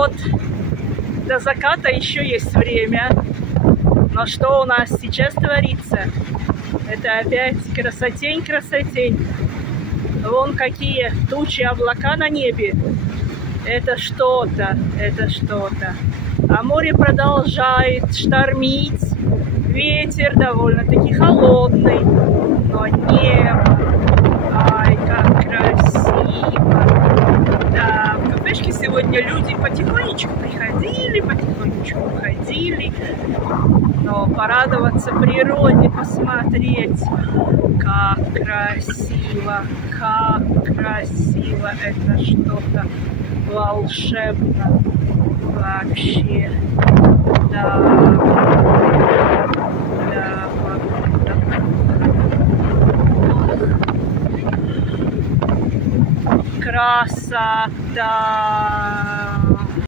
вот, до заката еще есть время. Но что у нас сейчас творится? Это опять красотень, красотень. Вон какие тучи, облака на небе. Это что-то, это что-то. А море продолжает штормить. Ветер довольно-таки холодный. Но небо. Ай, как красиво. Да, в кафешке сегодня люди потихонечку приходили, потихонечку уходили. Но порадоваться природе, посмотреть, как красиво, это что-то волшебно вообще, да, красота.